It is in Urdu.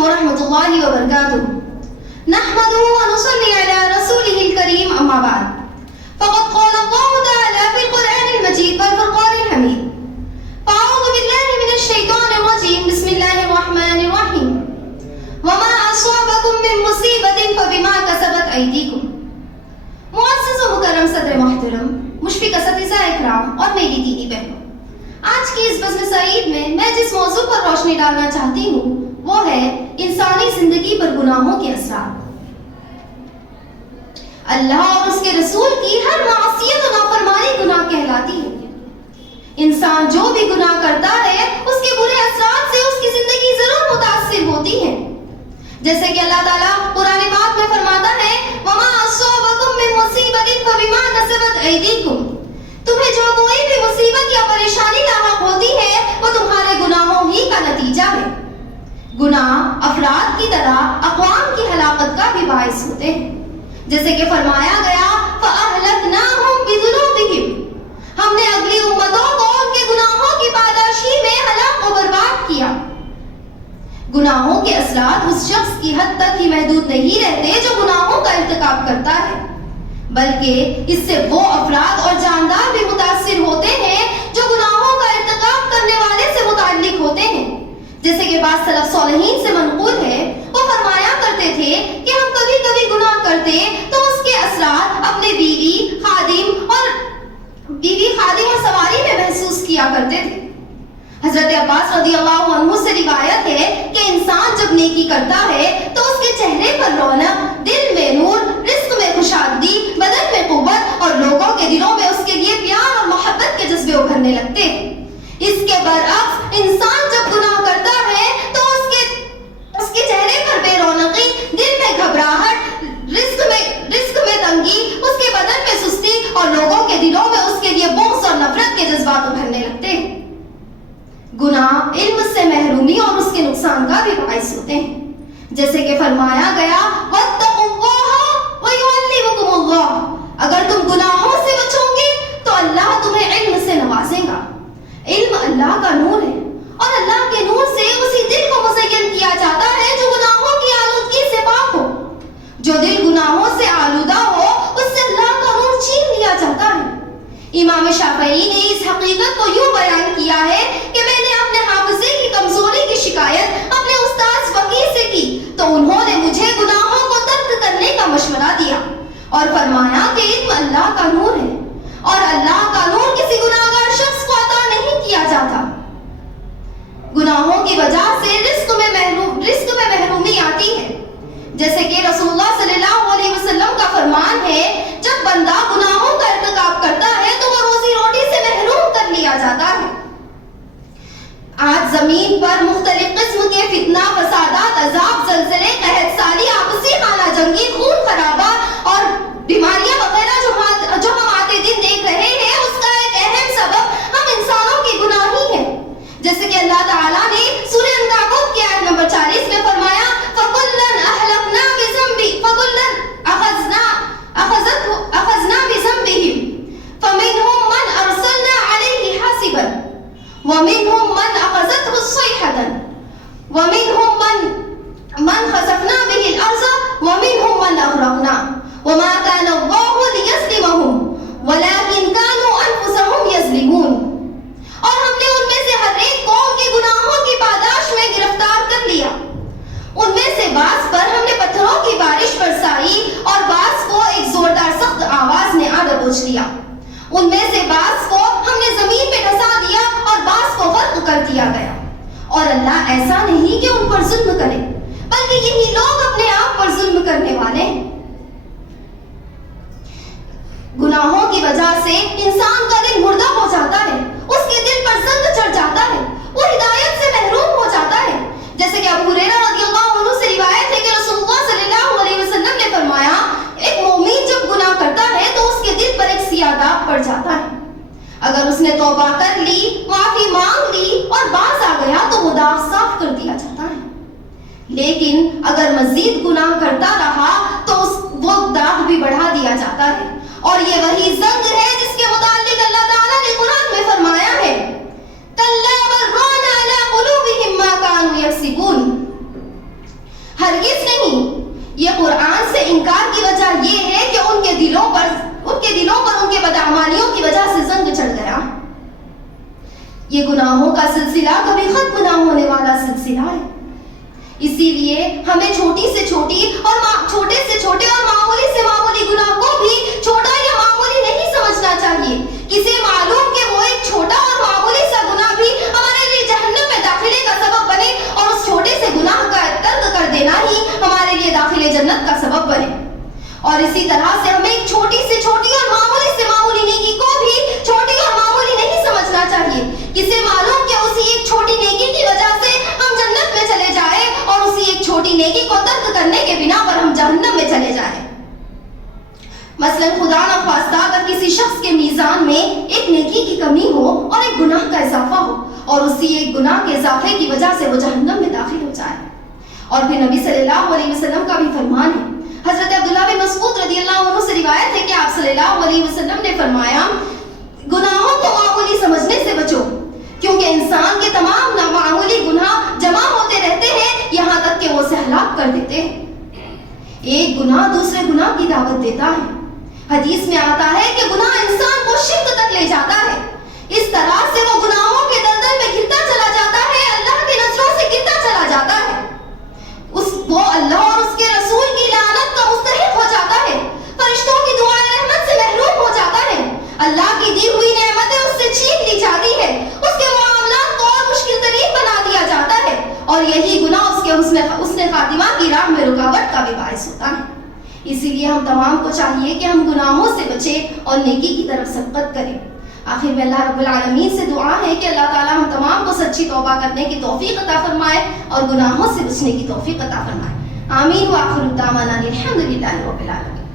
علیکم ورحمۃ اللہ وبرکاتہ نحمده ونصلي على رسوله الكريم اما بعد فقد قال الله تعالى في القرآن المجيد والفرقان الحميد فأعوذ بالله من الشيطان الرجيم بسم الله الرحمن الرحيم وما أصابكم من مصيبة فبما كسبت أيديكم. معزز و مکرم صدر محترم، مشفق اساتذہ اکرام اور میری دینی بہنوں، آج کی اس بزم سعید میں جس موضوع پر روشنی ڈالنا چاہتی ہوں وہ ہے انسانی زندگی پر گناہوں کے اثرات. اللہ اور اس کے رسول کی ہر معصیت و نافرمانی گناہ کہلاتی ہے. انسان جو بھی گناہ کرتا ہے اس کے برے اثرات سے اس کی زندگی ضرور متاثر ہوتی ہے. جیسے کہ اللہ تعالیٰ قرآن پاک میں فرماتا ہے وَمَا أَصَابَكُم مِّن مُّصِيبَةٍ فَبِمَا كَسَبَتْ أَيْدِيكُم. تمہیں جو کوئی بھی مصیبت یا پریشانی لاحق ہوتی ہے وہ تمہارے گناہوں ہی کا نتیجہ ہے. گناہ افراد کی طرح اقوام کی ہلاکت کا بھی باعث ہوتے ہیں. جیسے کہ فرمایا گیا فَأَهْلَكْنَاهُمْ بِذُنُوبِهِمْ. ہم نے اگلی امتوں کو ان کے گناہوں کی پاداشی میں ہلاک و برباد کیا. گناہوں کے اثرات اس شخص کی حد تک ہی محدود نہیں رہتے جو گناہوں کا ارتکاب کرتا ہے، بلکہ اس سے وہ افراد اور جاندار بھی متاثر ہوتے ہیں جو گناہوں کا ارتکاب کرنے والے سے متعلق ہوتے ہیں. جیسے کہ بعض سلف صالحین سے منقول ہے، وہ فرمایا کرتے تھے کہ ہم کبھی کبھی گناہ کرتے تو اس کے اثرات اپنے بیوی خادم اور سواری میں محسوس کیا کرتے تھے. حضرت عباس رضی اللہ عنہ سے روایت ہے کہ انسان جب نیکی کرتا ہے تو اس کے چہرے پر رونق، دل میں نور، رزق میں خوشحالی، بدن میں قوت اور لوگوں کے دلوں میں اس کے لیے پیار اور محبت کے جذبے ابھرنے لگتے ہیں. اس کے برعکس انسان جب گناہ کرتا ہے تو اس کے چہرے پر بے رونقی، دل میں گھبراہٹ، رزق میں تنگی، اس کے بدن میں سستی اور لوگوں کے دلوں میں اس کے لیے بغض اور نفرت کے جذبات ابھرنے لگتے ہیں. گناہ علم سے محرومی اور اس کے نقصان کا بھی باعث ہوتے ہیں. جیسے کہ فرمایا گیا وَاتَّقُوا اللَّهَ وَيُعَلِّمُكُمُ اللَّهُ. اگر تم گناہوں سے بچو گے تو اللہ تمہیں علم سے نوازے گا. علم اللہ کا نور ہے اور اللہ کے نور سے اسی دل کو مزین کیا جاتا ہے جو گناہوں کی آلودگی سے پاک ہو. جو دل گناہوں سے آلودہ ہو اس سے اللہ کا نور چھین لیا جاتا ہے. امام شافعی نے اس حقیقت کو یوں بیان کیا ہے کہ میں نے اپنے حافظے کی کمزوری کی شکایت اپنے استاد وکیع سے کی تو انہوں نے مجھے گناہوں کو ترک کرنے کا مشورہ دیا اور فرمایا کہ علم اللہ کا نور ہے اور اللہ کا نور کسی گناہگار شخص کو عطا نہیں کیا جاتا. گناہوں کی وجہ سے رزق میں محرومی آتی ہے. جیسے کہ رسول اللہ صلی اللہ علیہ وسلم کا فرمان ہے جب بندہ گناہوں کا ارتکاب کرتا ہے تو وہ روزی روٹی سے محروم کر لیا جاتا ہے. آج زمین پر مختلف قسم کے فتنہ، فسادات، عذاب، زلزلے، قحط سالی، آپسی خانہ جنگی، خون خرابہ اور بیماریاں وغیرہ جو ہم آتے دن دیکھ رہے ہیں اس کا ایک اہم سبب ہم انسانوں کی گناہ ہی ہے. جیسے کہ اللہ تعالیٰ نے سورہ عنکبوت کی آیت نمبر 40 میں فرمایا فَكُلًّا أَهْلَكْنَا بِذَنبِهِ فَكُلًّا أَخَذْنَا بِذَنبِهِ فَمِنْهُمْ مَنْ أَرْسَلْنَا عَلَيْهِ حَاسِبًا وَمِنْهُمْ مَنْ أَخَذَتْهُ الصَّيْحَةُ وَمِنْهُمْ مَنْ خَسَفْنَا بِهِ الْأَرْضَ وَمِنْهُمْ مَنْ أَغْرَقْنَا وَمَا كَانَ اللَّهُ لِيَظْلِمَهُمْ وَلَكِنْ كَانُوا أَنفُسَهُمْ يَظْلِمُونَ. اور ہم نے ان میں سے ہر ایک قوم کے گناہوں کی پاداش میں گرفتار کر لیا. ان میں سے بعض پر ہم نے پتھروں کی بارش برسائی اور بعض کو ایک زوردار سخت آواز نے آ دبوچ لیا. ان میں سے بعض کو ہم نے زمین پہ ڈھسا دیا اور بعض کو غرق کر دیا گیا. اور اللہ ایسا نہیں کہ ان پر ظلم کرے بلکہ یہی لوگ اپنے آپ پر ظلم کرنے والے ہیں. گناہوں کی وجہ سے انسان کا دل مردہ ہو جاتا ہے، اس کے دل پر زنگ چڑھ جاتا ہے، وہ ہدایت سے محروم ہو جاتا ہے. جیسے کہ ابو ہریرہ رضی اللہ عنہ سے روایت ہے کہ رسول اللہ صلی اللہ علیہ وسلم نے فرمایا ایک مومن جب گناہ کرتا ہے تو اس کے دل پر ایک سیاہ داغ پڑ جاتا ہے. اگر اس نے توبہ کر لی، معافی مانگ لی اور باز آ گیا تو وہ داغ صاف کر دیا جاتا ہے. لیکن اگر مزید گناہ کرتا رہا تو وہ داغ بھی بڑھا دیا جاتا ہے. اور یہ وہی زنگ ہے جس کے متعلق اللہ تعالیٰ نے قرآن میں فرمایا ہے كَلَّا بَلْ رَانَ عَلَىٰ قُلُوبِهِمْ مَا كَانُوا يَكْسِبُونَ. ہرگز نہیں. یہ قرآن سے انکار کی وجہ یہ ہے کہ ان کے دلوں پر ان کے بدعمالیوں کی وجہ سے زنگ چڑھ گیا. یہ گناہوں کا سلسلہ کبھی ختم نہ ہونے والا سلسلہ ہے. اسی لیے ہمیں چھوٹے سے چھوٹے اور معمولی سے معمولی گناہ کو بھی چھوٹا یا معمولی نہیں سمجھنا چاہیے. کسی معلوم کہ وہ ایک چھوٹا اور معمولی سا گناہ بھی ہمارے لیے جہنم میں داخلے کا سبب بنے اور اس چھوٹے سے گناہ کا ترک کر دینا ہی ہمارے لیے داخلے جنت کا سبب بنے. اور اسی طرح سے ہمیں ایک چھوٹی سے چھوٹی اور معمولی سے معمولی نیکی کو بھی چھوٹی اور معمولی نہیں سمجھنا چاہیے. کسے معلوم کہ اسی ایک چھوٹی نیکی کی وجہ سے ہم جنت میں چلے جائیں اور اسی ایک چھوٹی نیکی کو ترک کرنے کے بنا پر ہم جہنم میں چلے جائیں. مثلا خدا نہ خواستہ اگر کسی شخص کے میزان میں ایک نیکی کی کمی ہو اور ایک گناہ کا اضافہ ہو اور اسی ایک گناہ کے اضافے کی وجہ سے وہ جہنم میں داخل ہو جائے. اور پھر نبی صلی اللہ علیہ وسلم کا بھی فرمان ہے. حضرت عبداللہ بن مسعود رضی اللہ عنہ سے روایت ہے کہ آپ صلی اللہ علیہ وسلم نے فرمایا گناہوں کو معمولی سمجھنے سے بچو کیونکہ انسان کے تمام نامعمولی گناہ جمع ہوتے رہتے ہیں یہاں تک کہ وہ اسے ہلاک کر دیتے ہیں. ایک گناہ دوسرے گناہ کی دعوت دیتا ہے. حدیث میں آتا ہے کہ گناہ انسان کو شرک تک لے جاتا ہے. اس طرح سے وہ گناہوں کے دلدل میں گرتا چلا جاتا ہے, اللہ کی نظروں سے گرتا چلا جاتا ہے. وہ اللہ اور اس کے رسول کی لعنت کا مستحق ہو جاتا ہے. فرشتوں کی دعائیں رحمت سے محروم ہو جاتا ہے. اللہ کی دی ہوئی نعمتیں اس سے چھین لی جاتی ہے. اس کے معاملات کو اور مشکل ترین بنا دیا جاتا ہے اور یہی گناہ اس کے حسن خاتمہ کی راہ میں رکاوٹ کا بھی باعث ہوتا ہے. اسی لیے ہم تمام کو چاہیے کہ ہم گناہوں سے بچیں اور نیکی کی طرف سبقت کریں. آخر میں اللہ رب العالمین سے دعا ہے کہ اللہ تعالی ہم تمام کو سچی توبہ کرنے کی توفیق عطا فرمائے اور گناہوں سے بچنے کی توفیق عطا فرمائے. آمین. وآخر دعوانا الحمدللہ رب العالمین.